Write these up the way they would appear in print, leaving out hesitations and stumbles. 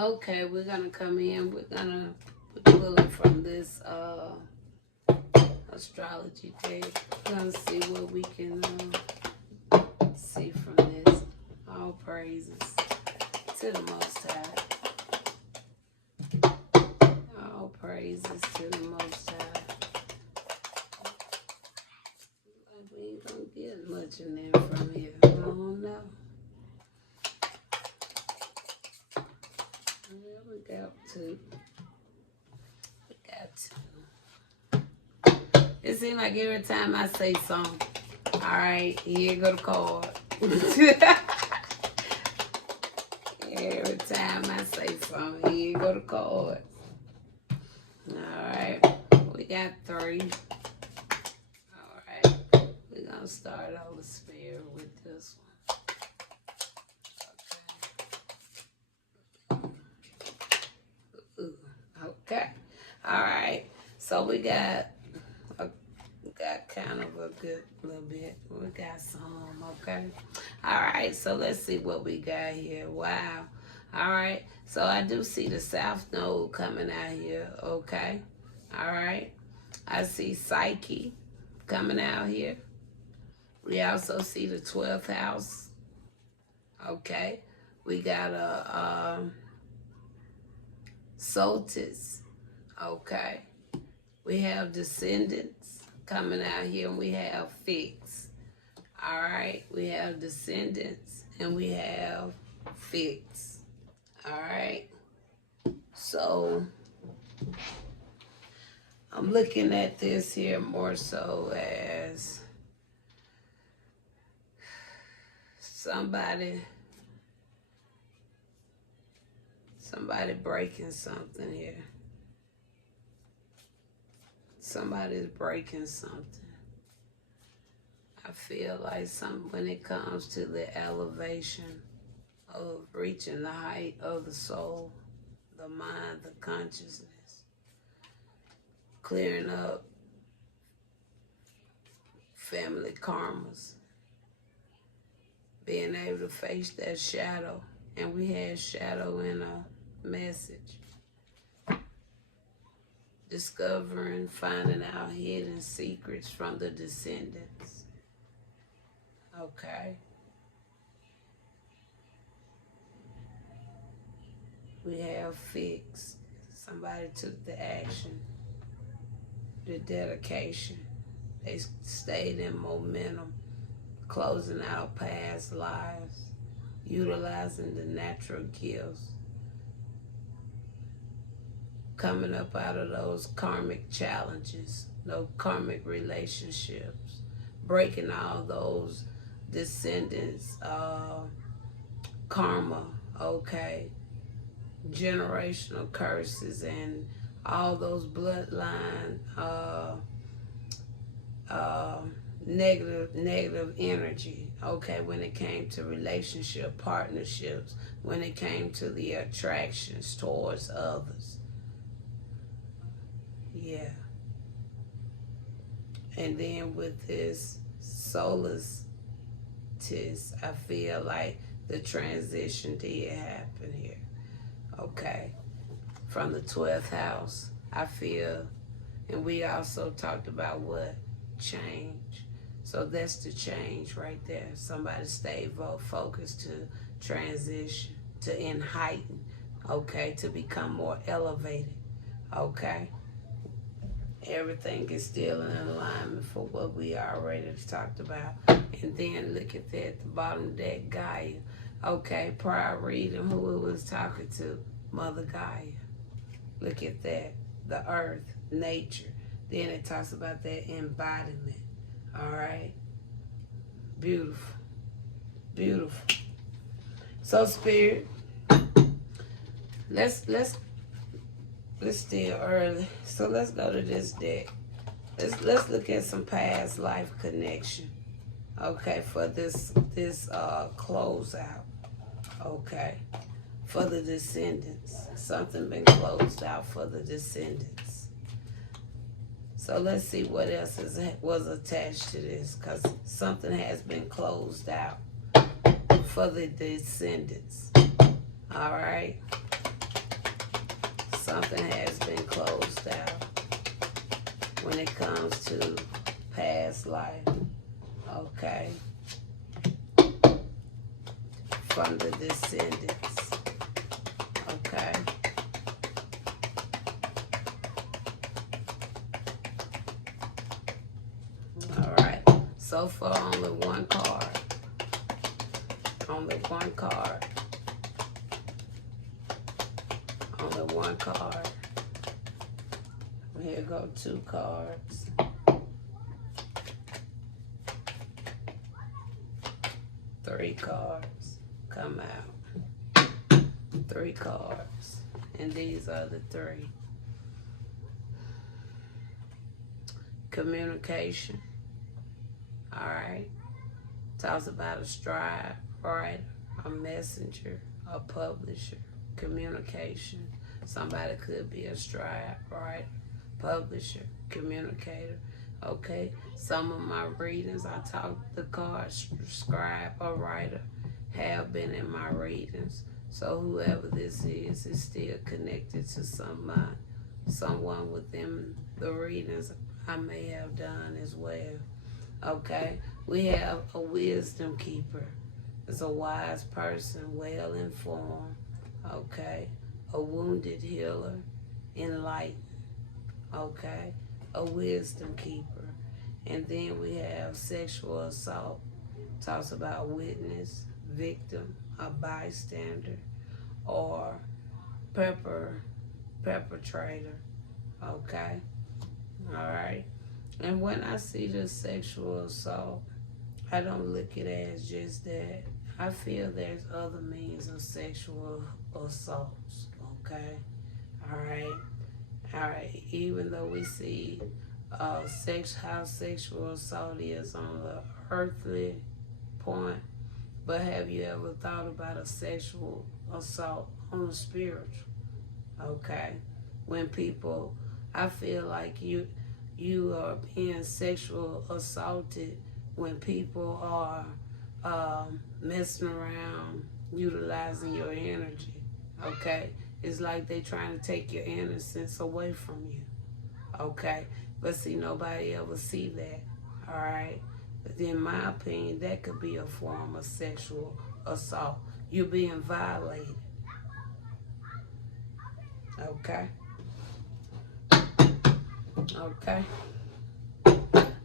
Okay, we're gonna come in. We're gonna pull it from this astrology deck. We're gonna see what we can see from this. All praises to the Most High. All praises to the Most High. Like we ain't gonna get much in there from here. I don't know. Yeah, we got two. We got two. It seems like every time I say something, all right, here go the card. Every time I say something, here go the card. All right, we got three. All right, we're gonna start over spirit with this one. Okay. All right. So we got kind of a good little bit. We got some. Okay. All right. So let's see what we got here. Wow. All right. So I do see the South Node coming out here. Okay. All right. I see Psyche coming out here. We also see the 12th house. Okay. We got a Solstice. Okay. We have Descendants coming out here, and we have Fix. All right. We have Descendants, and we have Fix. All right. So I'm looking at this here more so as somebody breaking something here. Somebody's breaking something. I feel like when it comes to the elevation of reaching the height of the soul, the mind, the consciousness, clearing up family karmas, being able to face that shadow. And we had shadow in a message. Discovering, finding out hidden secrets from the descendants. Okay. We have fixed. Somebody took the action, the dedication. They stayed in momentum, closing out past lives, utilizing the natural gifts, coming up out of those karmic challenges, those karmic relationships, breaking all those descendants, karma, okay, generational curses, and all those bloodline negative energy, okay, when it came to relationship partnerships, when it came to the attractions towards others. Yeah. And then with this solstice, I feel like the transition did happen here. Okay. From the 12th house, I feel, and we also talked about what? Change. So that's the change right there. Somebody stay focused to transition, to heighten, okay, to become more elevated, okay? Everything is still in alignment for what we already talked about. And then look at that, at the bottom of that Gaia. Okay, prior reading who it was talking to, Mother Gaia. Look at that, the earth, nature. Then it talks about that embodiment. All right, beautiful, beautiful. So spirit, let's still early. So let's go to this deck. Let's look at some past life connection. Okay, for this closeout. Okay, for the descendants. Something been closed out for the descendants. So let's see what else was attached to this, because something has been closed out for the descendants. All right. something has been closed out when it comes to past life. Okay. From the Descendants. Okay. Alright. So far, only one card. Only one card. Only one card. Here go 2 cards. 3 cards come out. 3 cards. And these are the 3. Communication. Alright. Talks about a scribe, writer, a messenger, a publisher. Communication. Somebody could be a scribe, writer, publisher, communicator. Okay, some of my readings, I talked the cards, scribe or writer, have been in my readings. So whoever this is still connected to someone within the readings I may have done as well. Okay, we have a wisdom keeper. It's a wise person, well informed. Okay, a wounded healer, enlightened. Okay, a wisdom keeper. And then we have sexual assault. Talks about witness, victim, a bystander, or perpetrator. Okay, all right. And when I see the sexual assault, I don't look at it as just that. I feel there's other means of sexual assaults. Okay, all right. All right, even though we see how sexual assault is on the earthly point, but have you ever thought about a sexual assault on the spiritual? Okay, when people, I feel like you are being sexual assaulted when people are messing around, utilizing your energy. Okay. It's like they trying to take your innocence away from you, okay? But see, nobody ever see that, all right? But in my opinion, that could be a form of sexual assault. You're being violated, okay? Okay.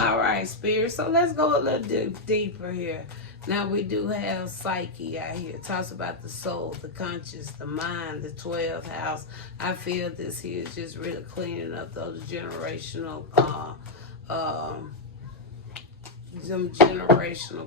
All right, Spirit. So let's go a little deeper here. Now we do have Psyche out here. It talks about the soul, the conscious, the mind, the 12th house. I feel this here is just really cleaning up those generational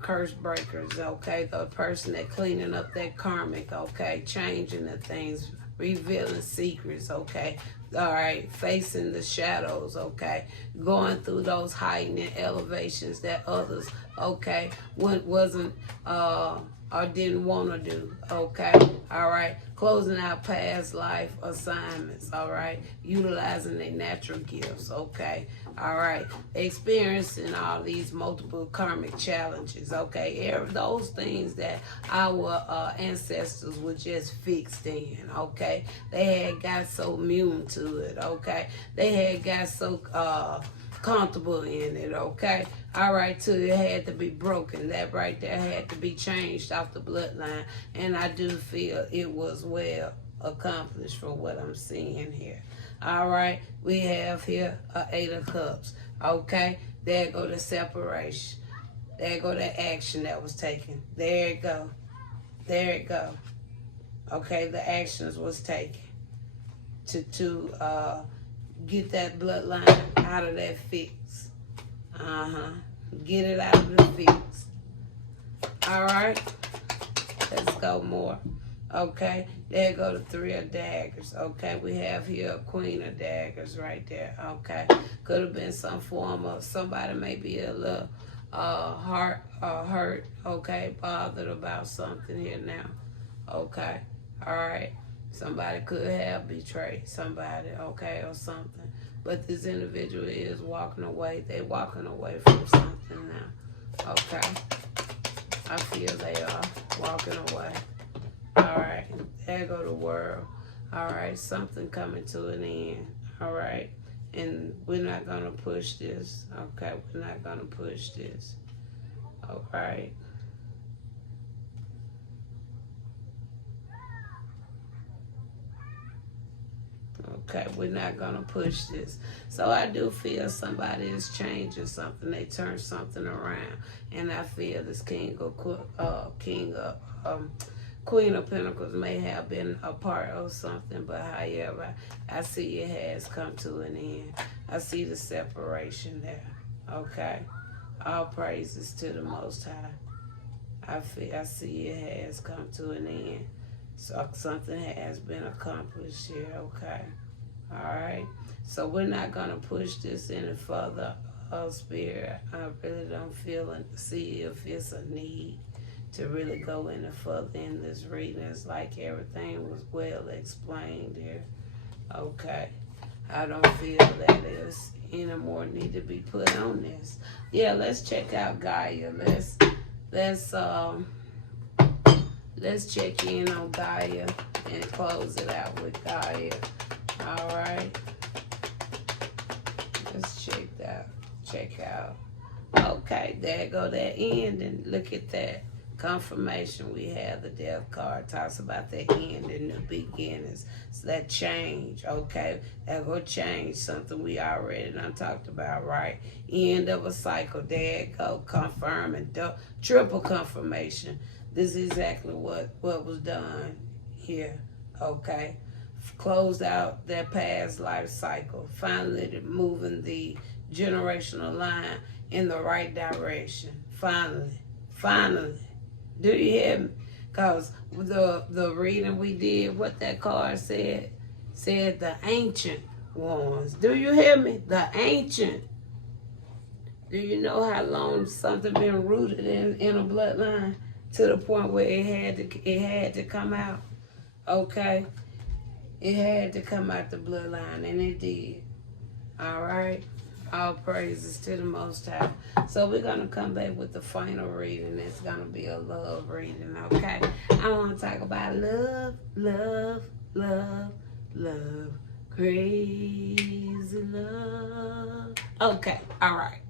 curse breakers, okay? The person that cleaning up that karmic, okay? Changing the things, revealing secrets, okay? All right, facing the shadows, okay? Going through those heightened elevations that others, okay, wasn't or didn't want to do, okay? All right, closing out past life assignments, all right? Utilizing their natural gifts, okay? All right, experiencing all these multiple karmic challenges, okay? Those things that our ancestors were just fixed in, okay? They had got so immune to it, okay? They had got so comfortable in it, okay? All right, till it had to be broken. That right there had to be changed off the bloodline. And I do feel it was well accomplished for what I'm seeing here. All right, we have here a 8 of Cups, okay? There go the separation. There go the action that was taken. There it go. There it go. Okay, the actions was taken to get that bloodline out of that fix. Get it out of the fix. All right, let's go more. Okay, there go the 3 of Daggers. Okay, we have here a Queen of Daggers right there. Okay, could have been some form of somebody maybe a little hurt. Okay, bothered about something here now. Okay, all right. Somebody could have betrayed somebody, okay, or something. But this individual is walking away. They're walking away from something now. Okay. I feel they are walking away. All right. There go the World. All right, something coming to an end. All right, and we're not gonna push this. Okay, we're not gonna push this. All right. Okay, we're not gonna push this. So I do feel somebody is changing something. They turn something around, and I feel this Queen of Pentacles may have been a part of something, but however, I see it has come to an end. I see the separation there. Okay, all praises to the Most High. I see it has come to an end. So something has been accomplished here. Okay. All right. So we're not gonna push this any further. Spirit, I really don't see if it's a need to really go any further in this reading. It's like everything was well explained here. Okay. I don't feel that there's any more need to be put on this. Yeah, let's check out Gaia. Let's check in on Gaia and close it out with Gaia. All right. Let's check out. Okay, there go that end, and look at that confirmation. We have the Death card talks about the end and the beginnings. So that change, okay, that will change something we already done talked about, right? End of a cycle. There it go, confirming, triple confirmation. This is exactly what was done here, okay? Closed out their past life cycle, finally moving the generational line in the right direction. Finally. Do you hear me? Because the reading we did, what that card said the ancient ones. Do you hear me? The ancient. Do you know how long something been rooted in a bloodline to the point where it had to come out? Okay? It had to come out the bloodline, and it did. All right? All praises to the Most High. So we're going to come back with the final reading. It's going to be a love reading, okay? I want to talk about love, love, love, love. Crazy love. Okay, all right.